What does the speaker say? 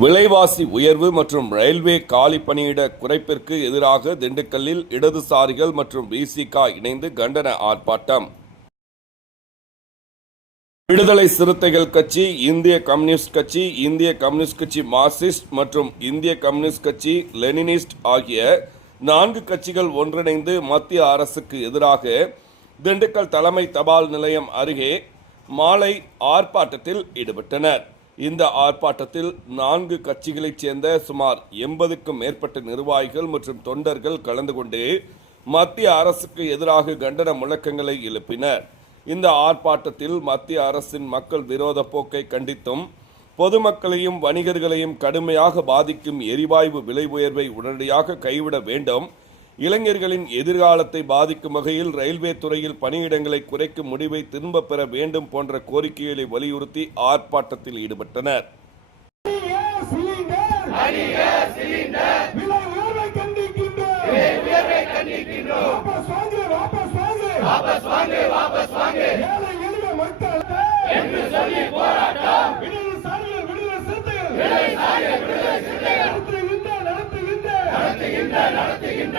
விலைவாசி உயர்வு மற்றும் ரயில்வே காலி பணியிட குறைப்பிற்கு எதிராக திண்டுக்கல்லில் இடதுசாரிகள் மற்றும் விசிக இணைந்து கண்டன ஆர்ப்பாட்டம். விடுதலை சிறுத்தைகள் கட்சி, இந்திய கம்யூனிஸ்ட் கட்சி, இந்திய கம்யூனிஸ்ட் கட்சி மார்க்சிஸ்ட் மற்றும் இந்திய கம்யூனிஸ்ட் கட்சி லெனினிஸ்ட் ஆகிய 4 கட்சிகள் ஒன்றிணைந்து மத்திய அரசுக்கு எதிராக திண்டுக்கல் தலைமை தபால் நிலையம் அருகே மாலை ஆர்ப்பாட்டத்தில் ஈடுபட்டனர். இந்த ஆர்ப்பாட்டத்தில் 4 கட்சிகளைச் சேர்ந்த சுமார் 80க்கும் மேற்பட்ட நிர்வாகிகள் மற்றும் தொண்டர்கள் கலந்து கொண்டு மத்திய அரசுக்கு எதிராக கண்டன முழக்கங்களை எழுப்பினர். இந்த ஆர்ப்பாட்டத்தில் மத்திய அரசின் மக்கள் விரோத போக்கை கண்டித்தும் பொதுமக்களையும் வணிகர்களையும் கடுமையாக பாதிக்கும் எரிவாயு விலை உயர்வை உடனடியாக கைவிட வேண்டும், இளைஞர்களின் எதிர்காலத்தை பாதிக்கும் வகையில் ரயில்வே துறையில் பணியிடங்களை குறைக்கும் முடிவை திரும்ப பெற வேண்டும் போன்ற கோரிக்கைகளை வலியுறுத்தி ஆர்ப்பாட்டத்தில் ஈடுபட்டனர். நடத்துகின்ற